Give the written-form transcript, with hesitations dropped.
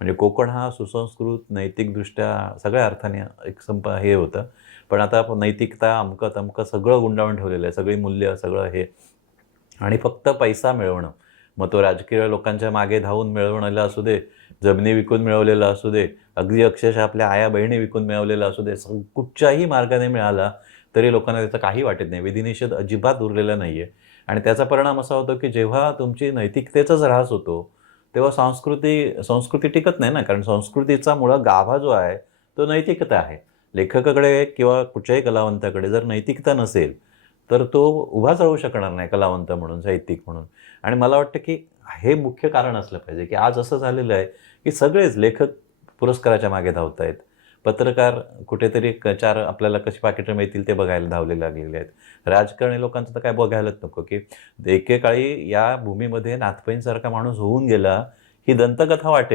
म्हणजे कोकण हा सुसंस्कृत, नैतिकदृष्ट्या सगळ्या अर्थाने एक हे होतं. पण आता आपण नैतिकता, अमकं-तमकं सगळं गुंडाळून ठेवलेलं आहे. सगळी मूल्य, सगळं हे आणि फक्त पैसा मिळवणं. मग तो राजकीय लोकांच्या मागे धावून मिळवलेला असू दे, जमिनी विकून मिळवलेला असू दे, अगदी अक्षरशः आपल्या आया-बहिणी विकून मिळवलेला असू दे, कुठच्याही मार्गाने मिळाला, तरी लोकांना त्याचं काही वाटत नाही. विधिनिषेध अजिबात उरलेला नाहीये. आणि त्याचा परिणाम असा होतो, की जेव्हा तुमची नैतिकतेचाच ऱ्हास होतो, तेव्हा संस्कृती टिकत नाही ना, कारण संस्कृतीचा मुळात गाभा जो आहे, तो नैतिकता आहे. लेखकाकडे किंवा कुठच्याही कलावंताकडे जर नैतिकता नसेल, तर तो उभाच राहू शकणार नाही कलावंत म्हणून, साहित्यिक म्हणून. आणि मला वाटतं, की हे मुख्य कारण असलं पाहिजे, की आज असं झालेलं आहे, की सगळेच लेखक पुरस्काराच्या मागे धावतायत. पत्रकार कुठेतरी 4 आपल्याला कशी पाकिटं मिळतील ते बघायला धावले लागलेले आहेत. राजकारणी लोकांचं तर काय बघायलाच नको, की एकेकाळी या भूमीमध्ये नाथपैंसारखा माणूस होऊन गेला, ही दंतकथा वाटेल.